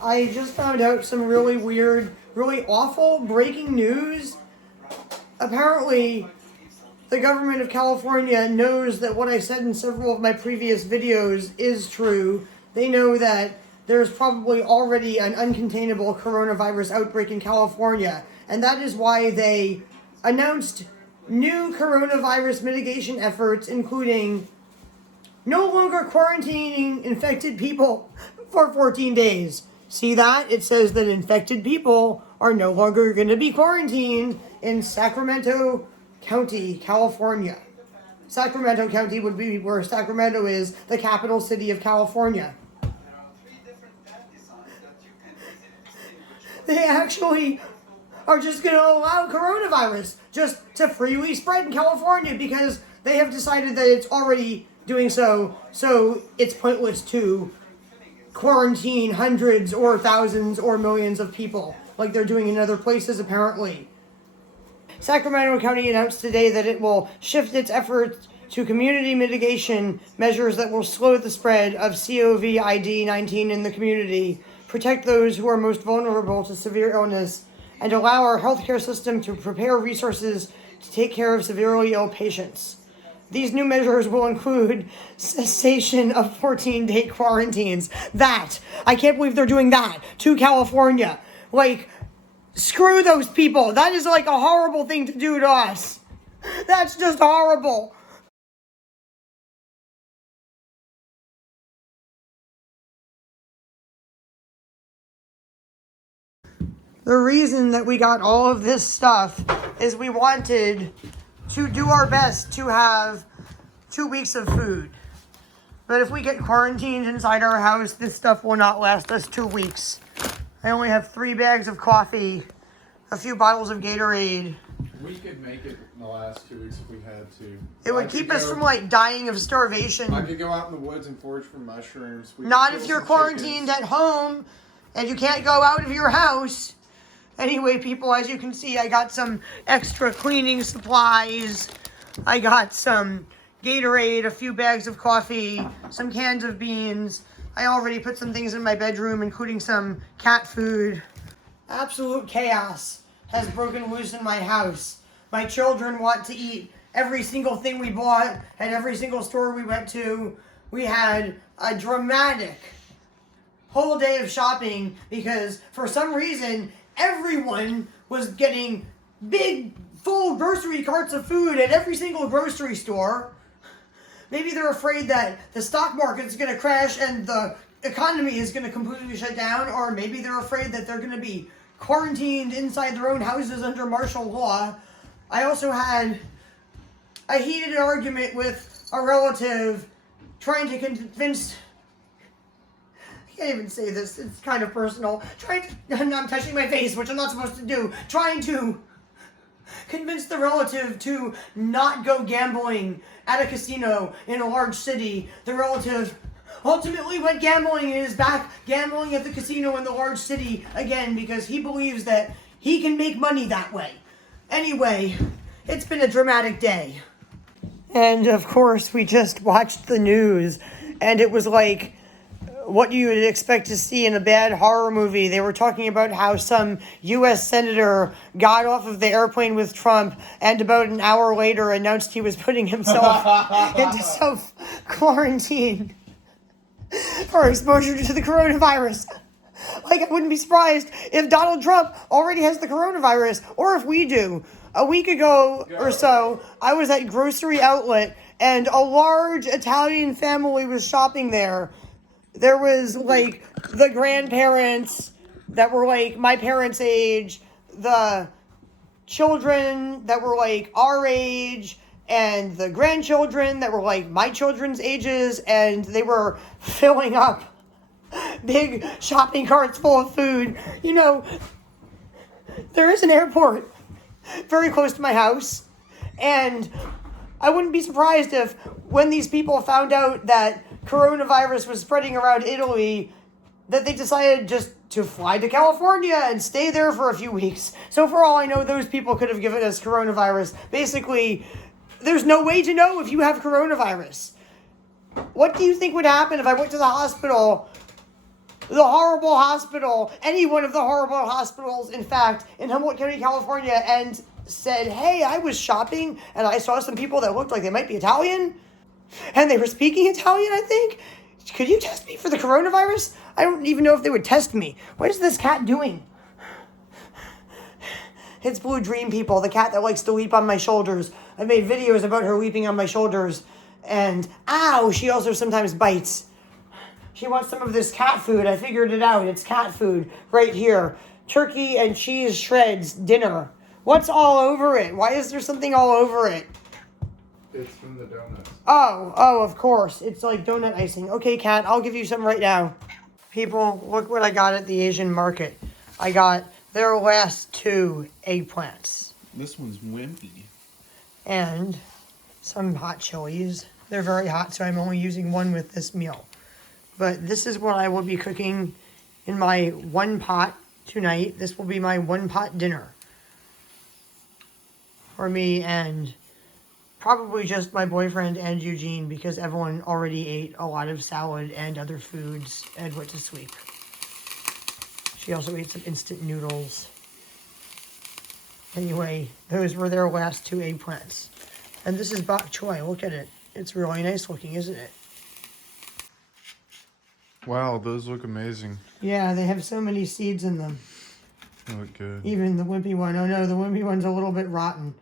I just found out some really weird, really awful breaking news. Apparently, the government of California knows that what I said in several of my previous videos is true. They know that there's probably already an uncontainable coronavirus outbreak in California, and that is why they announced new coronavirus mitigation efforts, including no longer quarantining infected people for 14 days. See that? It says that infected people are no longer going to be quarantined in Sacramento County, California. Sacramento County would be where Sacramento is, the capital city of California. They actually are just going to allow coronavirus just to freely spread in California because they have decided that it's already doing so it's pointless to quarantine hundreds or thousands or millions of people like they're doing in other places apparently. Sacramento County announced today that it will shift its efforts to community mitigation measures that will slow the spread of COVID-19 in the community, protect those who are most vulnerable to severe illness, and allow our healthcare system to prepare resources to take care of severely ill patients. These new measures will include cessation of 14-day quarantines. I can't believe they're doing that to California. Like, screw those people. That is like a horrible thing to do to us. That's just horrible. The reason that we got all of this stuff is we wanted to do our best to have 2 weeks of food. But if we get quarantined inside our house, this stuff will not last us 2 weeks. I only have 3 bags of coffee, a few bottles of Gatorade. We could make it in the last 2 weeks if we had to. It would keep us from dying of starvation. I could go out in the woods and forage for mushrooms. Not if you're quarantined at home and you can't go out of your house. Anyway, people, as you can see, I got some extra cleaning supplies. I got some Gatorade, a few bags of coffee, some cans of beans. I already put some things in my bedroom, including some cat food. Absolute chaos has broken loose in my house. My children want to eat every single thing we bought at every single store we went to. We had a dramatic whole day of shopping because for some reason everyone was getting big, full grocery carts of food at every single grocery store. Maybe they're afraid that the stock market is going to crash and the economy is going to completely shut down, or maybe they're afraid that they're going to be quarantined inside their own houses under martial law. I also had a heated argument with a relative trying to convince... I can't even say this, it's kind of personal. I'm touching my face, which I'm not supposed to do. Trying to convince the relative to not go gambling at a casino in a large city. The relative ultimately went gambling and is back gambling at the casino in the large city again because he believes that he can make money that way. Anyway, it's been a dramatic day. And of course, we just watched the news and it was like what you would expect to see in a bad horror movie. They were talking about how some U.S. senator got off of the airplane with Trump and about an hour later announced he was putting himself into self-quarantine for exposure to the coronavirus. Like, I wouldn't be surprised if Donald Trump already has the coronavirus, or if we do. A week ago or so, I was at Grocery Outlet, and a large Italian family was shopping there. There was, the grandparents that were, my parents' age, the children that were, our age, and the grandchildren that were, my children's ages, and they were filling up big shopping carts full of food. You know, there is an airport very close to my house, and I wouldn't be surprised if when these people found out that coronavirus was spreading around Italy, that they decided just to fly to California and stay there for a few weeks. So for all I know, those people could have given us coronavirus. Basically, there's no way to know if you have coronavirus. What do you think would happen if I went to the hospital the horrible hospital, any one of the horrible hospitals, in fact, in Humboldt County, California, and said, hey, I was shopping and I saw some people that looked like they might be Italian, and they were speaking Italian, I think. Could you test me for the coronavirus? I don't even know if they would test me. What is this cat doing? It's Blue Dream People, the cat that likes to leap on my shoulders. I made videos about her leaping on my shoulders. And, ow, she also sometimes bites. She wants some of this cat food. I figured it out. It's cat food right here. Turkey and cheese shreds dinner. What's all over it? Why is there something all over it? It's from the donuts. Oh, of course. It's like donut icing. Okay, cat, I'll give you some right now. People, look what I got at the Asian market. I got their last 2 eggplants. This one's wimpy. And some hot chilies. They're very hot, so I'm only using 1 with this meal. But this is what I will be cooking in my 1 pot tonight. This will be my 1 pot dinner. For me and probably just my boyfriend and Eugene, because everyone already ate a lot of salad and other foods and went to sleep. She also ate some instant noodles. Anyway, those were their last 2 eggplants. And this is bok choy. Look at it. It's really nice looking, isn't it? Wow, those look amazing. Yeah, they have so many seeds in them. They look good. Even the wimpy one. Oh no, the wimpy one's a little bit rotten.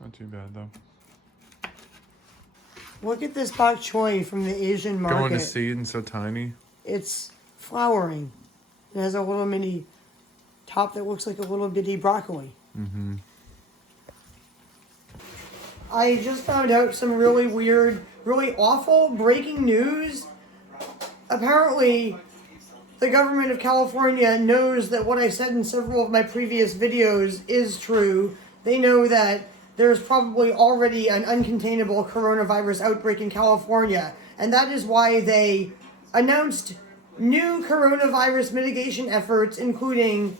Not too bad, though. Look at this bok choy from the Asian market. Going to seed and so tiny. It's flowering. It has a little mini top that looks like a little bitty broccoli. Mm-hmm. I just found out some really weird, really awful breaking news. Apparently, the government of California knows that what I said in several of my previous videos is true. They know that there's probably already an uncontainable coronavirus outbreak in California, and that is why they announced new coronavirus mitigation efforts, including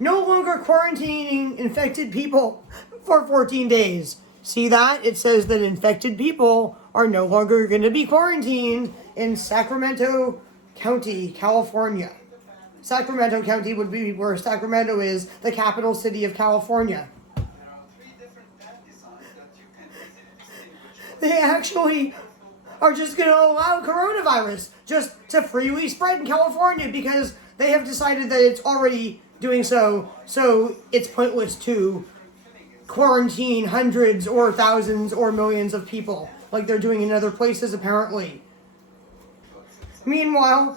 no longer quarantining infected people for 14 days. See that? It says that infected people are no longer going to be quarantined in Sacramento County, California. Sacramento County would be where Sacramento is, the capital city of California. They actually are just going to allow coronavirus just to freely spread in California because they have decided that it's already doing so it's pointless to quarantine hundreds or thousands or millions of people like they're doing in other places apparently. Meanwhile,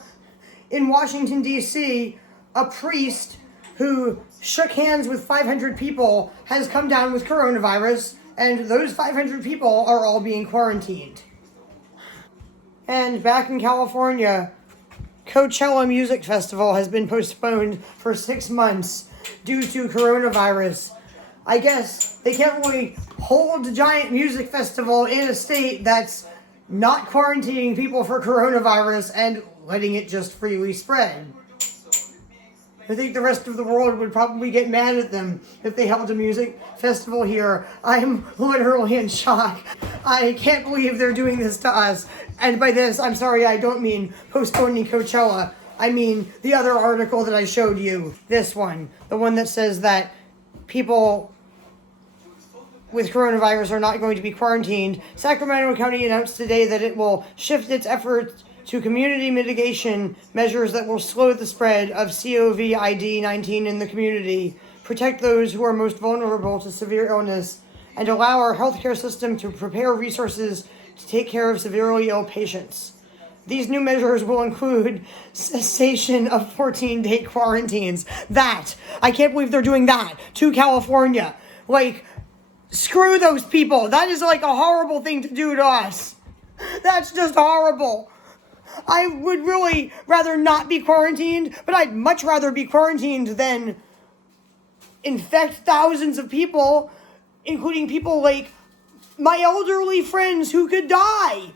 in Washington, D.C., a priest who shook hands with 500 people has come down with coronavirus, and those 500 people are all being quarantined. And back in California, Coachella Music Festival has been postponed for 6 months due to coronavirus. I guess they can't really hold a giant music festival in a state that's not quarantining people for coronavirus and letting it just freely spread. I think the rest of the world would probably get mad at them if they held a music festival here. I'm literally in shock. I can't believe they're doing this to us. And by this, I'm sorry, I don't mean postponing Coachella. I mean the other article that I showed you. This one. The one that says that people with coronavirus are not going to be quarantined. Sacramento County announced today that it will shift its efforts to community mitigation measures that will slow the spread of COVID-19 in the community, protect those who are most vulnerable to severe illness, and allow our healthcare system to prepare resources to take care of severely ill patients. These new measures will include cessation of 14-day quarantines. I can't believe they're doing that to California. Like, screw those people. That is like a horrible thing to do to us. That's just horrible. I would really rather not be quarantined, but I'd much rather be quarantined than infect thousands of people, including people like my elderly friends who could die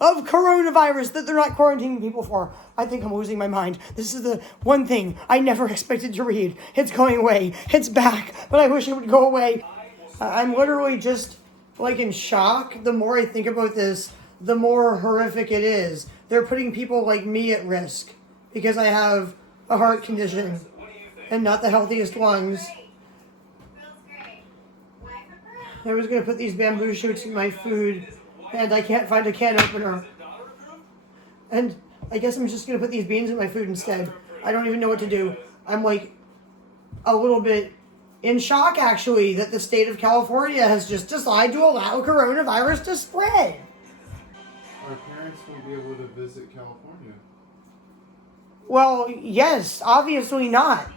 of coronavirus that they're not quarantining people for. I think I'm losing my mind. This is the one thing I never expected to read. It's going away. It's back, but I wish it would go away. I'm literally just like in shock the more I think about this. the more horrific it is. They're putting people like me at risk because I have a heart condition and not the healthiest lungs. I was going to put these bamboo shoots in my food, and I can't find a can opener. And I guess I'm just going to put these beans in my food instead. I don't even know what to do. I'm like a little bit in shock, actually, that the state of California has just decided to allow coronavirus to spread. Our parents won't be able to visit California. Well, yes, obviously not.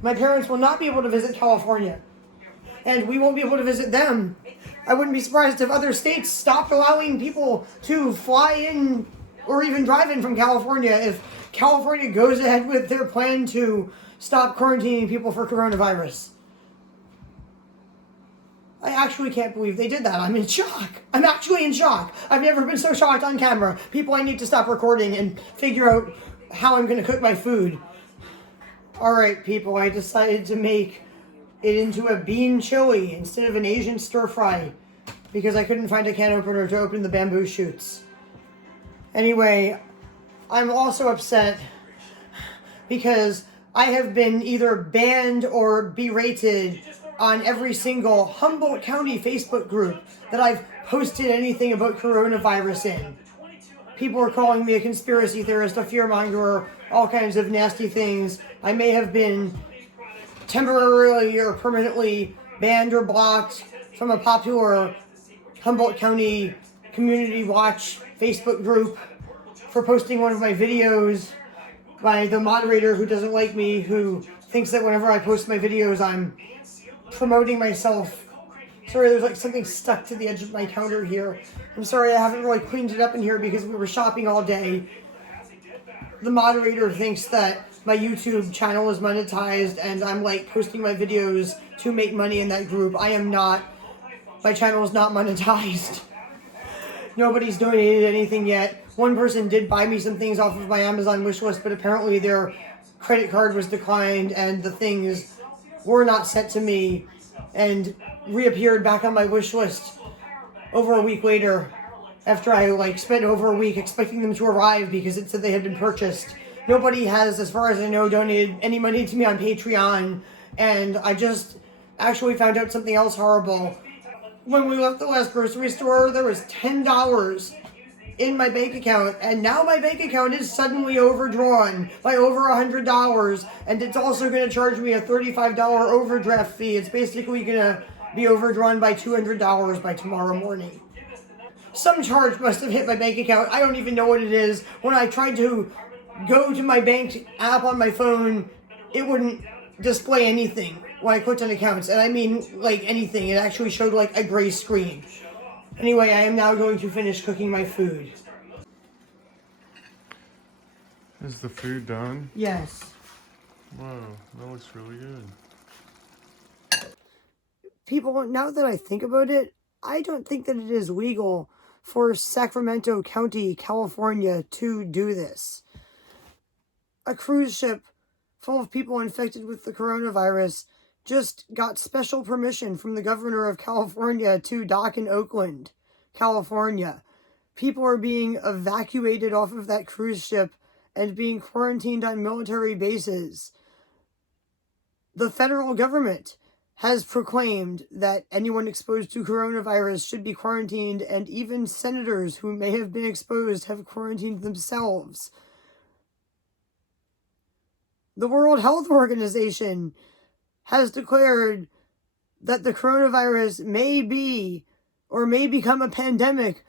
My parents will not be able to visit California. And we won't be able to visit them. I wouldn't be surprised if other states stopped allowing people to fly in or even drive in from California if California goes ahead with their plan to stop quarantining people for coronavirus. I actually can't believe they did that. I'm in shock. I'm actually in shock. I've never been so shocked on camera. People, I need to stop recording and figure out how I'm going to cook my food. Alright, people, I decided to make it into a bean chili instead of an Asian stir fry because I couldn't find a can opener to open the bamboo shoots. Anyway, I'm also upset because I have been either banned or berated on every single Humboldt County Facebook group that I've posted anything about coronavirus in. People are calling me a conspiracy theorist, a fearmonger, all kinds of nasty things. I may have been temporarily or permanently banned or blocked from a popular Humboldt County Community Watch Facebook group for posting one of my videos by the moderator who doesn't like me, who thinks that whenever I post my videos, I'm promoting myself. Sorry, there's like something stuck to the edge of my counter here. I'm sorry, I haven't really cleaned it up in here because we were shopping all day. The moderator thinks that my YouTube channel is monetized and I'm like posting my videos to make money in that group. I am not. My channel is not monetized. Nobody's donated anything yet. One person did buy me some things off of my Amazon wish list, but apparently their credit card was declined and the things were not sent to me and reappeared back on my wish list over a week later after I like spent over a week expecting them to arrive because it said they had been purchased. Nobody has, as far as I know, donated any money to me on Patreon, and I just actually found out something else horrible. When we left the last grocery store, there was $10 in my bank account, and now my bank account is suddenly overdrawn by over $100, and it's also going to charge me a $35 overdraft fee. It's basically going to be overdrawn by $200 by tomorrow morning. Some charge must have hit my bank account. I don't even know what it is. When I tried to go to my bank app on my phone, it wouldn't display anything when I clicked on accounts, and I mean like anything. It actually showed like a gray screen. Anyway, I am now going to finish cooking my food. Is the food done? Yes. Whoa, that looks really good. People, now that I think about it, I don't think that it is legal for Sacramento County, California to do this. A cruise ship full of people infected with the coronavirus just got special permission from the governor of California to dock in Oakland, California. People are being evacuated off of that cruise ship and being quarantined on military bases. The federal government has proclaimed that anyone exposed to coronavirus should be quarantined, and even senators who may have been exposed have quarantined themselves. The World Health Organization has declared that the coronavirus may be or may become a pandemic.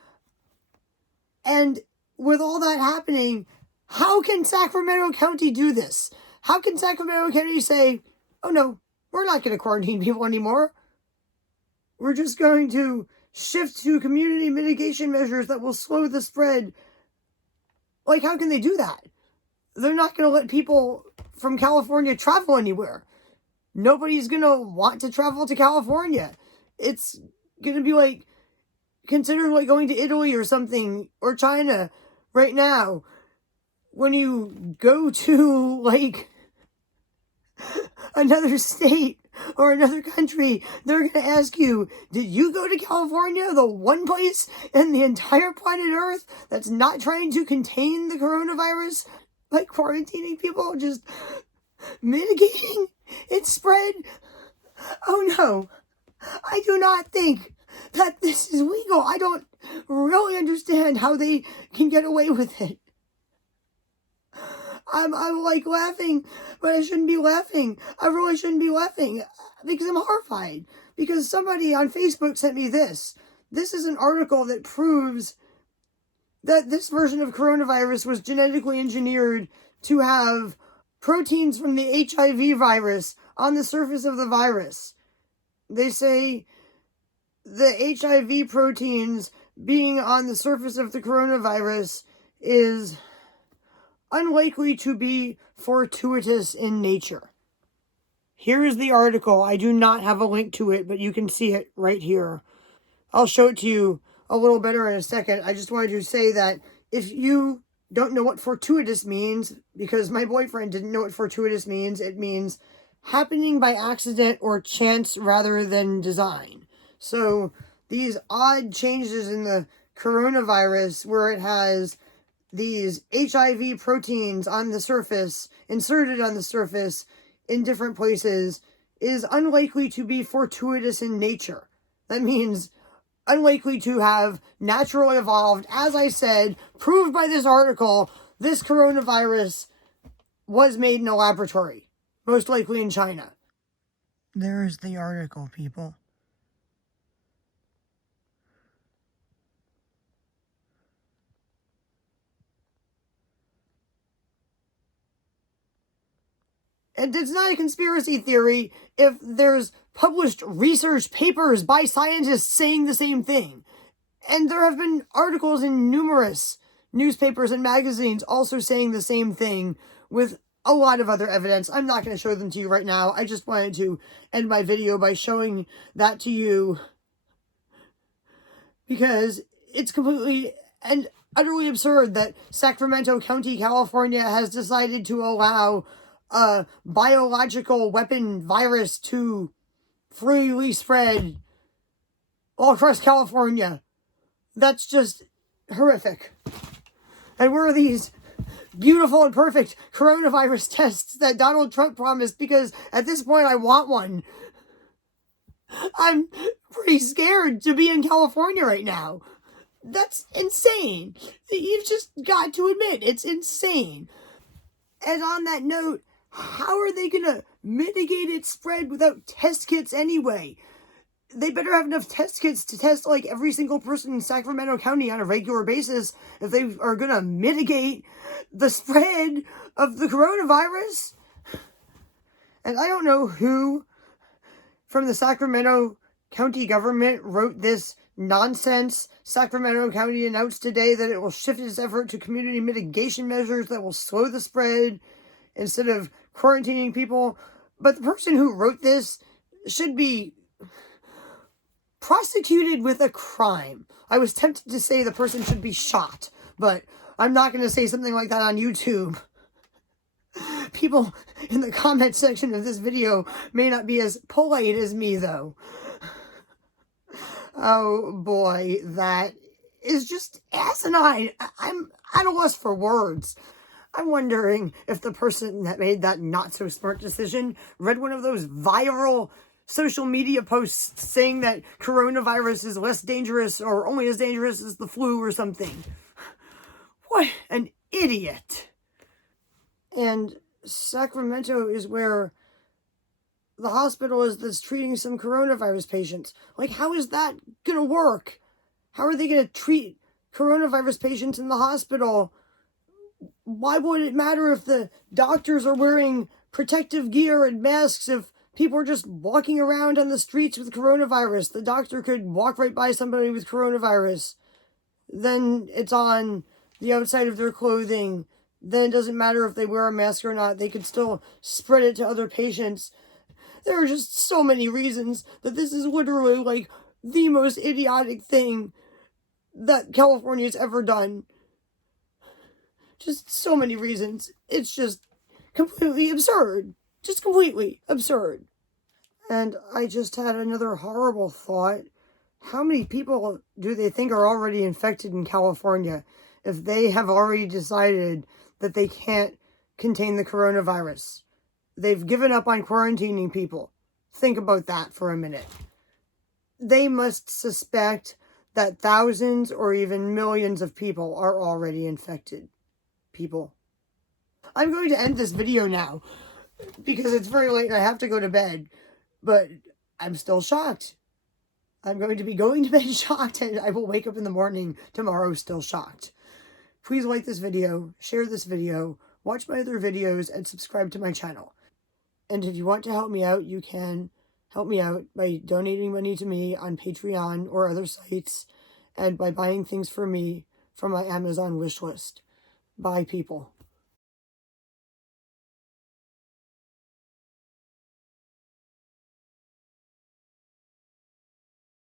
And with all that happening, how can Sacramento County do this? How can Sacramento County say, oh no, we're not going to quarantine people anymore. We're just going to shift to community mitigation measures that will slow the spread. Like, how can they do that? They're not going to let people from California travel anywhere. Nobody's going to want to travel to California. It's going to be like, consider like going to Italy or something, or China right now. When you go to like another state, or another country, they're going to ask you, did you go to California, the one place in the entire planet Earth that's not trying to contain the coronavirus by quarantining people, just mitigating its spread? Oh no, I do not think that this is legal. I don't really understand how they can get away with it. I'm like laughing, but I shouldn't be laughing. I really shouldn't be laughing because I'm horrified. Because somebody on Facebook sent me this. This is an article that proves that this version of coronavirus was genetically engineered to have proteins from the HIV virus on the surface of the virus. They say the HIV proteins being on the surface of the coronavirus is unlikely to be fortuitous in nature. Here is the article. I do not have a link to it, but you can see it right here. I'll show it to you a little better in a second. I just wanted to say that if you don't know what fortuitous means, because my boyfriend didn't know what fortuitous means, it means happening by accident or chance rather than design. So these odd changes in the coronavirus where it has these HIV proteins on the surface, inserted on the surface in different places, is unlikely to be fortuitous in nature. That means unlikely to have naturally evolved. As I said, proved by this article, this coronavirus was made in a laboratory, most likely in China. There's the article, people. And it's not a conspiracy theory if there's published research papers by scientists saying the same thing. And there have been articles in numerous newspapers and magazines also saying the same thing with a lot of other evidence. I'm not going to show them to you right now. I just wanted to end my video by showing that to you because it's completely and utterly absurd that Sacramento County, California has decided to allow a biological weapon virus to freely spread all across California. That's just horrific. And where are these beautiful and perfect coronavirus tests that Donald Trump promised? Because at this point I want one. I'm pretty scared to be in California right now. That's insane. You've just got to admit, it's insane. And on that note, how are they going to mitigate its spread without test kits anyway? They better have enough test kits to test like every single person in Sacramento County on a regular basis if they are going to mitigate the spread of the coronavirus. And I don't know who from the Sacramento County government wrote this nonsense. Sacramento County announced today that it will shift its effort to community mitigation measures that will slow the spread instead of quarantining people. But the person who wrote this should be prosecuted with a crime. I was tempted to say the person should be shot, but I'm not going to say something like that on YouTube. People in the comment section of this video may not be as polite as me, though. Oh boy, that is just asinine. I'm at a loss for words. I'm wondering if the person that made that not-so-smart decision read one of those viral social media posts saying that coronavirus is less dangerous or only as dangerous as the flu or something. What an idiot. And Sacramento is where the hospital is that's treating some coronavirus patients. Like, how is that going to work? How are they going to treat coronavirus patients in the hospital? Why would it matter if the doctors are wearing protective gear and masks if people are just walking around on the streets with coronavirus? The doctor could walk right by somebody with coronavirus. Then it's on the outside of their clothing. Then it doesn't matter if they wear a mask or not. They could still spread it to other patients. There are just so many reasons that this is literally like the most idiotic thing that California's ever done. Just so many reasons. It's just completely absurd. Just completely absurd. And I just had another horrible thought. How many people do they think are already infected in California if they have already decided that they can't contain the coronavirus? They've given up on quarantining people. Think about that for a minute. They must suspect that thousands or even millions of people are already infected. People. I'm going to end this video now because it's very late and I have to go to bed. But I'm still shocked. I'm going to be going to bed shocked, and I will wake up in the morning tomorrow still shocked. Please like this video, share this video, watch my other videos, and subscribe to my channel. And if you want to help me out, you can help me out by donating money to me on Patreon or other sites, and by buying things for me from my Amazon wish list. Bye, people.